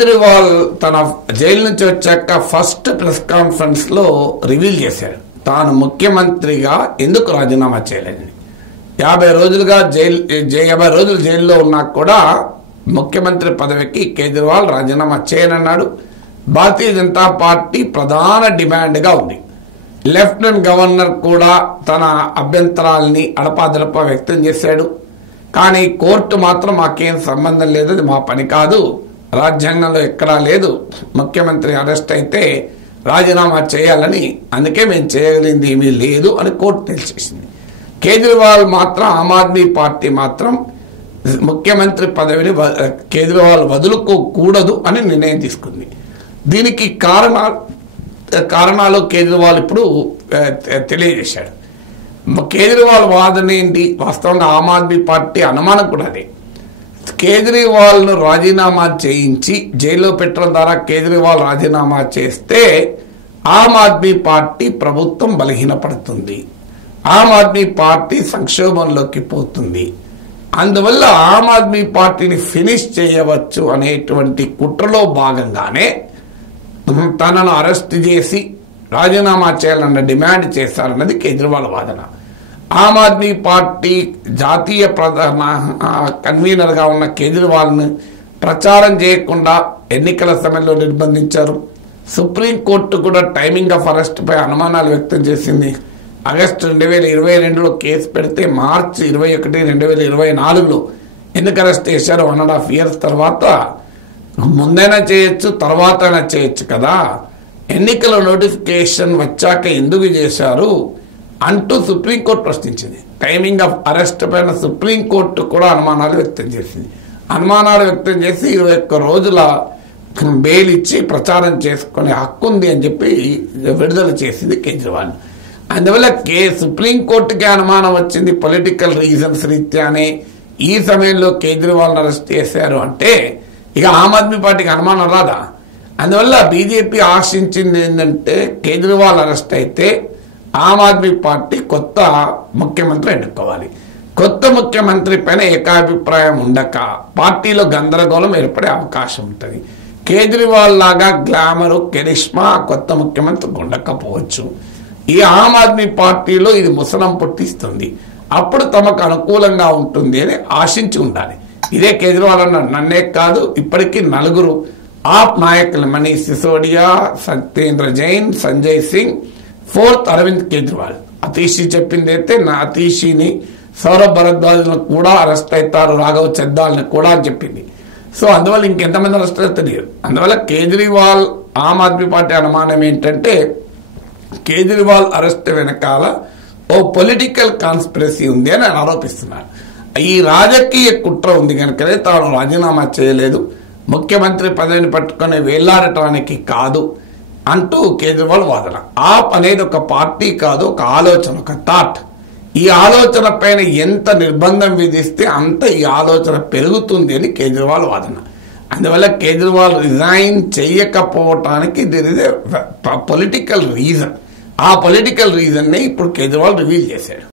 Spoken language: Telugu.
కేజ్రీవాల్ తన జైలు నుంచి వచ్చాక ఫస్ట్ ప్రెస్ కాన్ఫరెన్స్ లో రివీల్ చేశాడు తాను ముఖ్యమంత్రిగా ఎందుకు రాజీనామా చేయలేదని. 50 రోజులు జైల్లో ఉన్నా కూడా ముఖ్యమంత్రి పదవికి కేజ్రీవాల్ రాజీనామా చేయనన్నాడు. భారతీయ జనతా పార్టీ ప్రధాన డిమాండ్గా ఉంది. లెఫ్టినెంట్ గవర్నర్ కూడా తన అభ్యంతరాలని అడపాదడపా వ్యక్తం చేశాడు. కానీ కోర్టు మాత్రం మాకేం సంబంధం లేదు, అది మా పని కాదు, రాజ్యాంగంలో ఎక్కడా లేదు, ముఖ్యమంత్రి అరెస్ట్ అయితే రాజీనామా చేయాలని, అందుకే మేము చేయగలిగింది ఏమీ లేదు అని కోర్టు తెలిసేసింది. కేజ్రీవాల్ మాత్రం ఆమ్ ఆద్మీ పార్టీ మాత్రం ముఖ్యమంత్రి పదవిని కేజ్రీవాల్ వదులుకోకూడదు అని నిర్ణయం తీసుకుంది. దీనికి కారణాలు కేజ్రీవాల్ ఇప్పుడు తెలియజేశాడు. కేజ్రీవాల్ వాదన ఏంటి? వాస్తవంగా ఆమ్ ఆద్మీ పార్టీ అనుమానం కూడా అదే. కేజ్రీవాల్ను రాజీనామా చేయించి జైల్లో పెట్టడం ద్వారా కేజ్రీవాల్ రాజీనామా చేస్తే ఆమ్ ఆద్మీ పార్టీ ప్రభుత్వం బలహీనపడుతుంది, ఆమ్ ఆద్మీ పార్టీ సంక్షోభంలోకి పోతుంది. అందువల్ల ఆమ్ ఆద్మీ పార్టీని ఫినిష్ చేయవచ్చు అనేటువంటి కుట్రలో భాగంగానే తనను అరెస్ట్ చేసి రాజీనామా చేయాలన్న డిమాండ్ చేశారన్నది కేజ్రీవాల్ వాదన. ఆమ్ ఆద్మీ పార్టీ జాతీయ ప్రధాన కన్వీనర్గా ఉన్న కేజ్రీవాల్ను ప్రచారం చేయకుండా ఎన్నికల సమయంలో నిర్బంధించారు. సుప్రీంకోర్టు కూడా టైమింగ్ ఆఫ్ అరెస్ట్ పై అనుమానాలు వ్యక్తం చేసింది. ఆగస్టు 2022లో కేసు పెడితే మార్చి 21, 2024లో ఎందుకు అరెస్ట్ చేశారు? 1.5 years తర్వాత ముందైనా చేయొచ్చు, తర్వాత అయినా చేయొచ్చు కదా, ఎన్నికల నోటిఫికేషన్ వచ్చాక ఎందుకు చేశారు అంటూ సుప్రీంకోర్టు ప్రశ్నించింది. టైమింగ్ ఆఫ్ అరెస్ట్ పైన సుప్రీంకోర్టు కూడా అనుమానాలు వ్యక్తం చేసింది. అనుమానాలు వ్యక్తం చేసి 21 రోజుల బెయిల్ ఇచ్చి ప్రచారం చేసుకునే హక్కు ఉంది అని చెప్పి విడుదల చేసింది కేజ్రీవాల్. అందువల్ల సుప్రీంకోర్టుకి అనుమానం వచ్చింది పొలిటికల్ రీజన్స్ రీత్యానే ఈ సమయంలో కేజ్రీవాల్ అరెస్ట్ చేశారు అంటే ఇక ఆమ్ ఆద్మీ పార్టీకి అనుమానం రాదా? అందువల్ల బీజేపీ ఆశించింది ఏంటంటే కేజ్రీవాల్ అరెస్ట్ అయితే ఆమ్ ఆద్మీ పార్టీ కొత్త ముఖ్యమంత్రి ఎన్నుకోవాలి. కొత్త ముఖ్యమంత్రి పైన ఏకాభిప్రాయం ఉండక పార్టీలో గందరగోళం ఏర్పడే అవకాశం ఉంటుంది. కేజ్రీవాల్ లాగా గ్లామరు కెరిష్మా కొత్త ముఖ్యమంత్రి ఉండకపోవచ్చు. ఈ ఆమ్ ఆద్మీ పార్టీలో ఇది ముసలం పుట్టిస్తుంది, అప్పుడు తమకు అనుకూలంగా ఉంటుంది అని ఆశించి ఉండాలి. ఇదే కేజ్రీవాల్ అన్నాడు. నన్నే కాదు, ఇప్పటికీ 4 ఆప్ నాయకులు మనీష్ సిసోడియా, సత్యేంద్ర జైన్, సంజయ్ సింగ్, 4th అరవింద్ కేజ్రీవాల్. అతీషి చెప్పింది అయితే అతీషిని, సౌరభ్ భరద్వాజ్ను కూడా అరెస్ట్ అవుతారు, రాఘవ్ చద్దాల్ని కూడా అని చెప్పింది. సో అందువల్ల ఇంకెంతమంది అరెస్ట్ అవుతారు తెలియదు. అందువల్ల కేజ్రీవాల్ ఆమ్ ఆద్మీ పార్టీ అనుమానం ఏంటంటే కేజ్రీవాల్ అరెస్ట్ వెనకాల ఓ పొలిటికల్ కాన్స్పిరసీ ఉంది అని ఆరోపిస్తున్నారు. ఈ రాజకీయ కుట్ర ఉంది కనుకనే తాను రాజీనామా చేయలేదు, ముఖ్యమంత్రి పదవిని పట్టుకుని వేలాడటానికి కాదు అంటూ కేజ్రీవాల్ వాదన. ఆప్ అనేది ఒక పార్టీ కాదు, ఒక ఆలోచన, ఒక థాట్. ఈ ఆలోచన పైన ఎంత నిర్బంధం విధిస్తే అంత ఈ ఆలోచన పెరుగుతుంది అని కేజ్రీవాల్ వాదన. అందువల్ల కేజ్రీవాల్ రిజైన్ చెయ్యకపోవటానికి there is a political reason. ఆ పొలిటికల్ రీజన్ని ఇప్పుడు కేజ్రీవాల్ రివీల్ చేశాడు.